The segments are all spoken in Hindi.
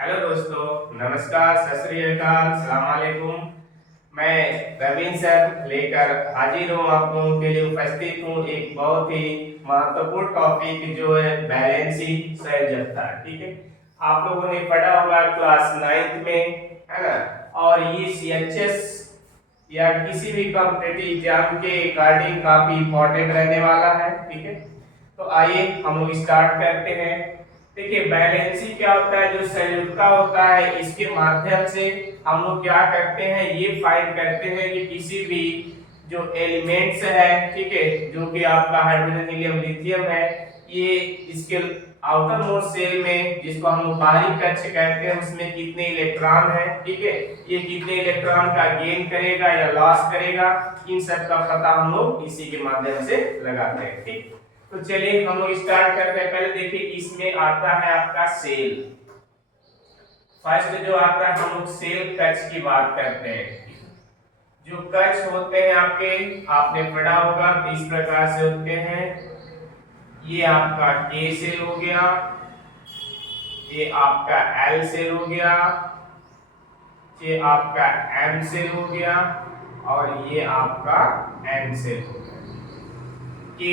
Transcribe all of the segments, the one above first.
हेलो दोस्तों, नमस्कार, सत श्री अकाल, सलाम वालेकुम। मैं रवीन सर लेकर हाजिर हूँ आप लोगों के लिए उपस्थित हूँ एक बहुत ही महत्वपूर्ण टॉपिक जो है बैलेंसी संयोजकता। ठीक है, आप लोगों ने पढ़ा होगा क्लास 9th में, है ना। और ये सीएचएस या किसी भी कॉम्पिटिटिव एग्जाम के रिगार्डिंग काफी इंपॉर्टेंट रहने वाला है। ठीक है, तो आइए हम लोग स्टार्ट करते हैं। देखिए, बैलेंसी क्या होता है, जो संयुक्ता होता है, इसके माध्यम से हम लोग क्या करते हैं, ये फाइंड करते हैं कि किसी भी जो एलिमेंट्स है, ठीक है, जो कि आपका हाइड्रोजन, हीलियम, लिथियम है, ये इसके आउटर मोस्ट सेल में, जिसको हम लोग बाहरी कक्ष कहते हैं, उसमें कितने इलेक्ट्रॉन है, ठीक है, ये कितने इलेक्ट्रॉन का गेन करेगा या लॉस करेगा, इन सब का पता हम लोग इसी के माध्यम से लगाते हैं। ठीक, तो चलिए हम लोग स्टार्ट करते हैं। पहले देखिए, इसमें आता है आपका सेल। फर्स्ट जो आता है, हम लोग सेल कक्ष की बात करते हैं। जो कक्ष होते हैं आपके, आपने पढ़ा होगा, इस प्रकार से होते हैं। ये आपका के सेल हो गया, ये आपका एल सेल हो गया, ये आपका एम सेल हो गया, और ये आपका एन सेल हो गया। के,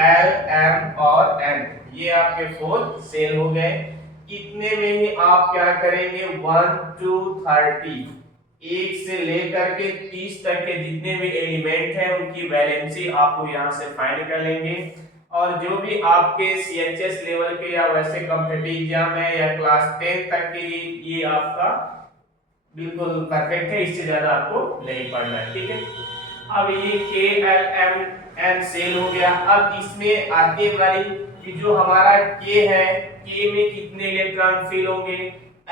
एल, एम और एन, ये आपके 4 सेल हो गए। इतने में ही आप क्या करेंगे, 1 to 30, 1 से लेकर के 30 तक के जितने भी एलिमेंट हैं उनकी वैलेंसी आप लोग यहाँ से फाइंड कर लेंगे। और जो भी आपके सीएचएस लेवल के या वैसे कॉम्पिटिटिव एग्जाम है या क्लास 10 तक के लिए, ये आपका बिल्कुल परफेक्ट है, इससे ज्यादा आपको नहीं पढ़ना है। ठीक है, अब ये के, एल, एम, एन सेल हो गया। अब इसमें आगे वाली कि जो हमारा के है, के में कितने इलेक्ट्रॉन फिल होंगे,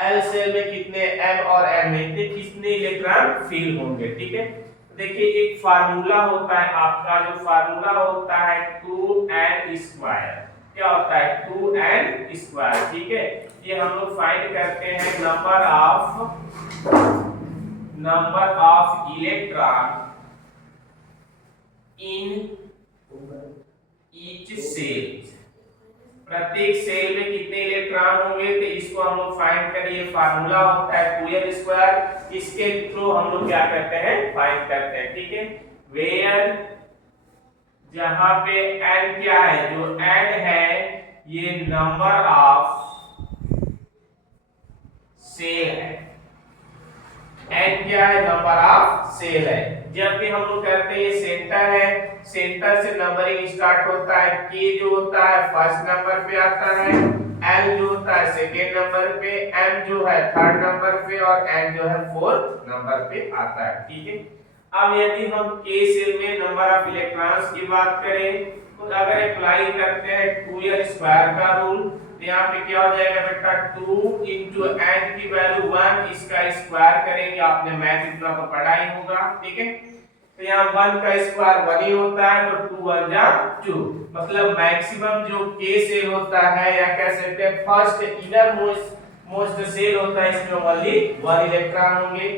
एल सेल में कितने, एम और एन में कितने इलेक्ट्रॉन फिल होंगे। ठीक है, देखिए एक फार्मूला होता है आपका, जो फार्मूला होता है 2n स्क्वायर। क्या होता है, 2n स्क्वायर। ठीक है, ये हम लोग फाइंड करते हैं number of electron in each cell. प्रत्येक सेल में कितने इलेक्ट्रॉन होंगे, तो इसको हम लोग फाइंड करिए। फार्मूला होता है 2n स्क्वायर, इसके थ्रू हम लोग क्या करते हैं, फाइंड करते हैं। ठीक है, वेयर, जहां पे n क्या है, जो n है ये नंबर ऑफ सेल है। n क्या है, नंबर ऑफ सेल है। जब भी हम लोग करते हैं, ये सेंटर है, सेंटर से नंबरिंग स्टार्ट होता है। k जो होता है फर्स्ट नंबर पे आता है, l जो होता है सेकेंड नंबर पे, m जो है थर्ड नंबर पे, और n जो है फोर्थ नंबर पे आता है। ठीक है, अब यदि हम k सेल में नंबर ऑफ इलेक्ट्रॉन्स की बात करें, तो अगर अप्लाई करते हैं 2n स्क्वायर का रूल, तो यहाँ पे क्या हो जाएगा बेटा, 2 into n की वैल्यू 1, इसका स्क्वायर करेंगे। आपने मैथ इतना तो पढ़ा ही होगा। ठीक है, तो यहाँ 1 का स्क्वायर 1 ही होता है, तो 2 1 जा 2, मतलब मैक्सिमम जो k सेल होता है, या कह सकते हैं फर्स्ट इनर मोस्ट सेल होता है, इसमें ओनली 1 इलेक्ट्रॉन होंगे।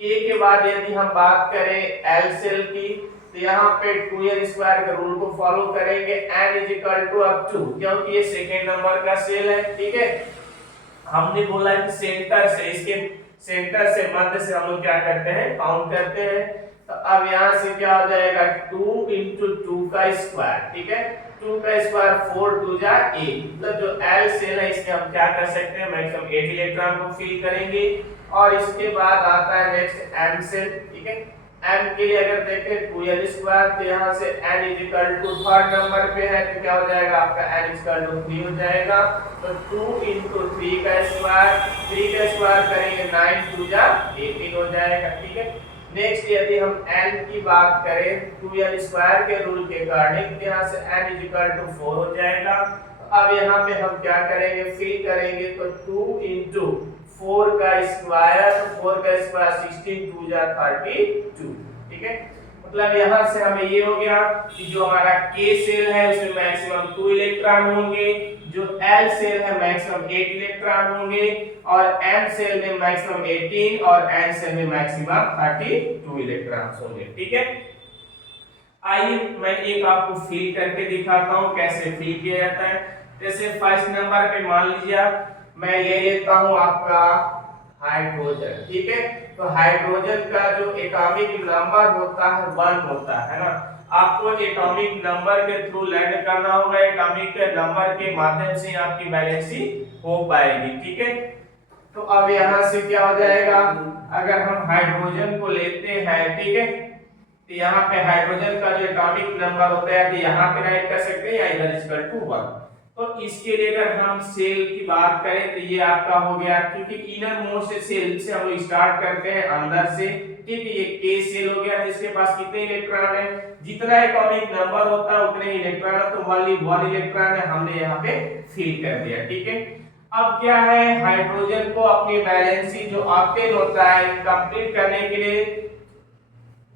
k के बाद यदि हम बात करें l सेल की, तो यहाँ पे 2n स्क्वायर के रूल को फॉलो करेंगे, n is equal to up to, क्योंकि ये सेकेंड नंबर का सेल है। ठीक है, हमने बोला कि सेंटर से, इसके सेंटर से, मध्य से हम लोग क्या करते हैं, काउंट करते हैं। तो अब यहाँ से क्या हो जाएगा, 2 into 2 का स्क्वायर। ठीक है, 2 का स्क्वायर 4 2 जा 8, मतलब जो l सेल है इसमें हम क्या कर सकते हैं, मैक्सिमम 8 इलेक्ट्रॉन को फिल करेंगे। और इसके बाद आता है नेक्स्ट m सेल। ठीक है, m के लिए अगर देखें 2n स्क्वायर, तो यहाँ से n is equal to third number पे है, तो क्या हो जाएगा आपका n इक्वल टू 3 हो जाएगा। तो 2 into 3 का स्क्वायर, 3 का स्क्वायर करेंगे 9 2 जा 18 हो जाएगा। ठीक है, नेक्स्ट यदि हम n की बात करें 2n स्क्वायर के रूल के अकॉर्डिंग, तो यहाँ से n इज इक्वल टू 4 हो जाएगा। अब यहाँ पे हम क्या करेंगे, फिल करेंगे, तो 2 into 4 का स्क्वायर, 4 का स्क्वायर 16 2 जा 32। ठीक है, मतलब यहाँ से हमें ये हो गया कि जो हमारा k सेल है उसमें मैक्सिमम 2 इलेक्ट्रॉन होंगे, जो l सेल है मैक्सिमम 8 इलेक्ट्रॉन होंगे, और m सेल में मैक्सिमम 18, और n सेल में मैक्सिमम 32 इलेक्ट्रॉन होंगे। ठीक है, आइए मैं एक आपको फिल करके दिखाता हूँ कैसे फिल किया जाता है। जैसे फर्स्ट नंबर पे मान लीजिए मैं ले लेता हूं आपका हाइड्रोजन, ठीक है। तो हाइड्रोजन का जो एटॉमिक नंबर होता है 1 होता है ना। आपको एटॉमिक नंबर के थ्रू लर्न करना होगा, एटॉमिक नंबर के माध्यम से आपकी वैलेंसी हो पाएगी, ठीक है। तो अब यहां से क्या हो जाएगा, अगर हम हाइड्रोजन को लेते हैं, ठीक है, तो यहाँ पे हाइड्रोजन का जो एटॉमिक नंबर होता है तो यहाँ पे राइट कर सकते हैं या इधर इक्वल टू 1। तो इसके लिए अगर हम सेल की बात करें तो ये आपका हो गया, क्योंकि इनर मोस्ट सेल से हम स्टार्ट करते हैं अंदर से, ठीक है। ये के सेल हो गया जिसके पास कितने इलेक्ट्रॉन है, जितना एटॉमिक नंबर होता है उतने ही इलेक्ट्रॉन है, तो ओनली 1 इलेक्ट्रॉन है, हमने यहाँ पे फिल कर दिया, ठीक है। अब क्या है, हाइड्रोजन को अपनी वैलेंसी जो ऑक्टेन होता है कंप्लीट करने के लिए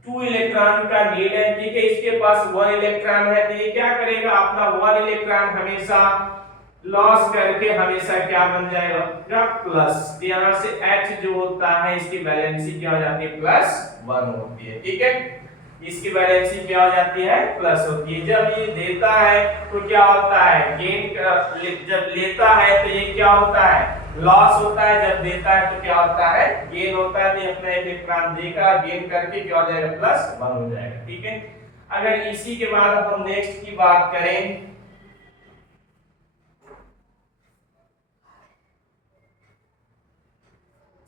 2 इलेक्ट्रॉन का नीड है, ठीक है। इसके पास 1 इलेक्ट्रॉन है, तो ये क्या करेगा, अपना 1 इलेक्ट्रॉन हमेशा लॉस करके हमेशा क्या बन जाएगा, प्लस। यहाँ से H जो होता है इसकी वैलेंसी क्या हो जाती है, +1 होती है, ठीक है। इसकी वैलेंसी क्या हो जाती है, प्लस होती है। जब ये देता है तो क्या होता है, गेन, जब लेता है तो ये क्या होता है, लॉस होता है, जब देता है तो क्या होता है, गेन होता है। तो अपना इलेक्ट्रॉन देगा, गेन करके क्या हो जाएगा, +1 हो जाएगा, ठीक है। अगर इसी के बाद हम नेक्स्ट की बात करें,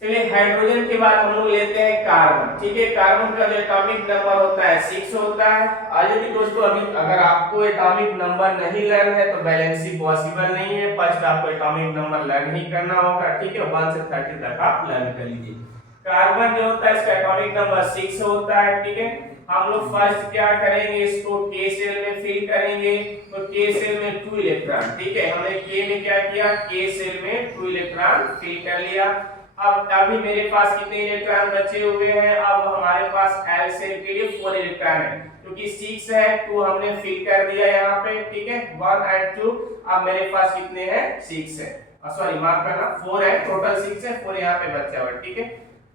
चलिए हाइड्रोजन के बाद हम लोग लेते हैं कार्बन, ठीक है। कार्बन का जो एटॉमिक नंबर होता है 6 होता है। आज भी दोस्तों अभी अगर आपको एटॉमिक नंबर नहीं लर्न है तो वैलेंसी पॉसिबल नहीं है, फर्स्ट आपको एटॉमिक नंबर लर्न ही करना होगा, ठीक है। 1 से 30 तक आप लर्न कर लीजिए। कार्बन जो होता है इसका एटॉमिक नंबर 6 होता है, ठीक है। हम लोग फर्स्ट क्या करेंगे, इसको के सेल में फिल करेंगे, तो के सेल में 2 इलेक्ट्रॉन, ठीक है। हमने के में क्या किया, के सेल में 2 इलेक्ट्रॉन फिल कर लिया। अब अभी मेरे पास कितने इलेक्ट्रॉन बचे हुए हैं, अब हमारे पास एल सेल के लिए 4 इलेक्ट्रॉन है, क्योंकि 6 है 2 हमने फिल कर दिया यहाँ पे, ठीक है। 1 और 2, अब मेरे पास कितने हैं, 6 है, सॉरी माफ करना 4 है, टोटल 6 है, 4 यहाँ पे बचा हुआ, ठीक है।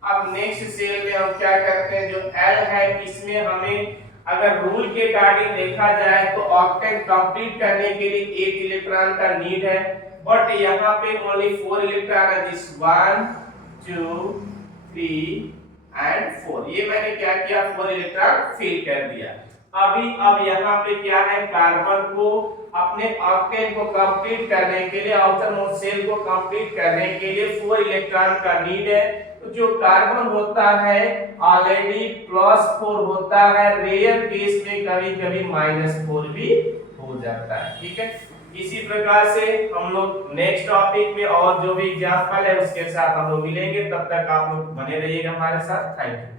अब नेक्स्ट सेल में हम क्या करते हैं, जो एल है इसमें हमें अगर रूल के अकॉर्डिंग देखा जाए तो ऑक्टेन कंप्लीट करने के लिए 8 इलेक्ट्रॉन का नीड है, बट यहाँ पे ओनली 4 इलेक्ट्रॉन है, दिस 1 2 3 एंड 4। ये मैंने क्या किया, 4 इलेक्ट्रॉन फिल कर दिया। अब यहाँ पे क्या है, कार्बन को अपने ऑक्टेन को कंप्लीट करने के लिए, आउटर मोस्ट सेल को कंप्लीट करने के लिए 4 इलेक्ट्रॉन का नीड है। तो जो कार्बन होता है ऑलरेडी +4 होता है, रेयर केस में कभी कभी -4 भी हो जाता है, ठीक है। इसी प्रकार से हम लोग नेक्स्ट टॉपिक में और जो भी एग्जाम्पल है उसके साथ हम लोग मिलेंगे, तब तक आप लोग बने रहिएगा हमारे साथ। Thank you.